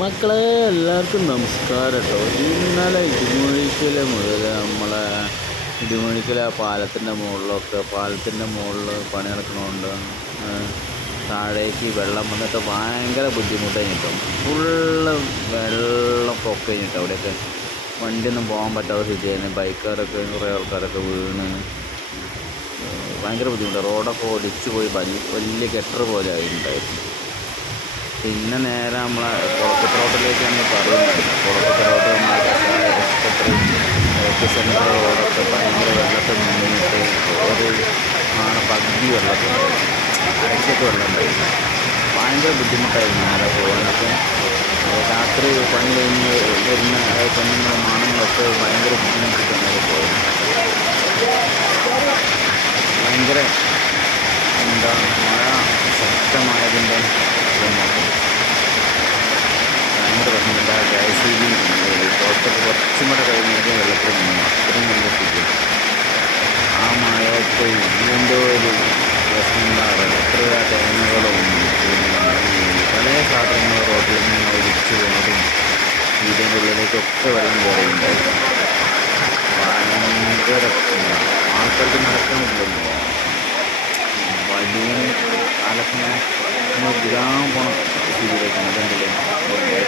മക്കളെ എല്ലാവർക്കും നമസ്കാരം കേട്ടോ. ഇന്നലെ ഇടിമുഴിക്കൽ മുതൽ നമ്മളെ ഇടിമുഴിക്കൽ ആ പാലത്തിൻ്റെ മുകളിൽ പണി നടക്കണോണ്ട് താഴേക്ക് വെള്ളം വന്നിട്ട് ഭയങ്കര ബുദ്ധിമുട്ട് കഴിഞ്ഞിട്ടും ഫുള്ള് വെള്ളം പൊക്ക കഴിഞ്ഞിട്ട് അവിടെയൊക്കെ വണ്ടിയൊന്നും പോകാൻ പറ്റാത്ത സ്ഥിതിയായിരുന്നു. ബൈക്കുകാരൊക്കെ കുറേ ആൾക്കാരൊക്കെ വീണ് ഭയങ്കര ബുദ്ധിമുട്ടാണ്. റോഡൊക്കെ ഒലിച്ചു പോയി വലിയ ഗട്ടർ പോലെ ആയിട്ടുണ്ടായിരുന്നു. പിന്നെ നേരെ നമ്മളെ കുളക്കത്ത് റോഡിലേക്കാണ് പറയുന്നത്. കുളക്കത്ത് റോഡ് നമ്മളെ സെൻട്രൽ റോഡൊക്കെ ഭയങ്കര വെള്ളത്തിൽ മുന്നിട്ട് ഒരു പകുതി വെള്ളത്തിൽ അരക്കൊക്കെ വെള്ളം ഉണ്ടായിരുന്നു. ഭയങ്കര ബുദ്ധിമുട്ടായിരുന്നു നേരെ പോകാനൊക്കെ. രാത്രി പണി കഴിഞ്ഞ് വരുന്ന പെണ്ണുങ്ങളും ആണുങ്ങളൊക്കെ ഭയങ്കര ബുദ്ധിമുട്ടിട്ട് നേരെ പോയത്. ഭയങ്കര മഴ ശക്തമായതിൻ്റെ ഭയങ്കര പ്രശ്നമില്ല. KSEB കുറച്ചും കൂടെ കഴിഞ്ഞാൽ വെള്ളത്തിൽ നിന്ന് അത്രയും നല്ല സ്ഥിതി. ആ മഴയത്ത് ഇതിൻ്റെ ഒരു പ്രശ്നങ്ങളാണ്. എത്ര തേങ്ങകളും പല സാധനങ്ങൾ റോഡിൽ നിന്ന് ഒലിച്ചു പോകുന്നതും ഇതിൻ്റെ ഉള്ളിലേക്കൊക്കെ വെള്ളം കയറിയിട്ടുണ്ടായിരുന്നു. ഭയങ്കര ആൾക്കാർക്ക് നടക്കാനില്ലല്ലോ. വലിയ കാലത്തിങ്ങനെ നമ്മൾ വിടാൻ പോണ സ്ഥിതിയിലേക്കാണ്. ഇതെന്തില്ലേ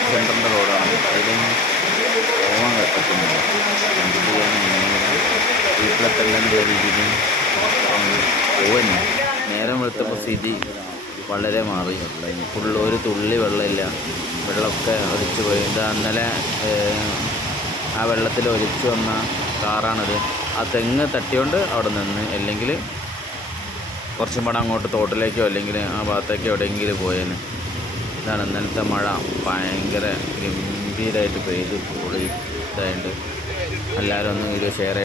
സെൻട്രലിൻ്റെ റോഡാണ്. അതിലൊന്നും പോകാൻ പറ്റുന്നില്ല. എന്ത് ചെയ്യാനും വീട്ടിലെത്തലിൻ്റെ രീതിയിൽ പോകുന്നു. നേരം വെളുത്തപ്പോൾ സ്ഥിതി വളരെ മാറി. ഫുള്ള് ഒരു തുള്ളി വെള്ളമില്ല. വെള്ളമൊക്കെ ഒലിച്ചു പോയി. ഇന്നലെ ആ വെള്ളത്തിൽ ഒലിച്ചു വന്ന കാറാണത്. ആ തെങ്ങ് തട്ടിയോണ്ട് അവിടെ നിന്ന്, അല്ലെങ്കിൽ കുറച്ചും കൂടെ അങ്ങോട്ട് തോട്ടിലേക്കോ അല്ലെങ്കിൽ ആ ഭാഗത്തേക്കോ എവിടെയെങ്കിലും പോയേനെ. ഇതാണ് ഇന്നലത്തെ മഴ. ഭയങ്കര ഗംഭീരമായിട്ട് പെയ്ത് പൊളി ഇതായിട്ട് എല്ലാവരും ഒന്ന് വീഡിയോ ഷെയർ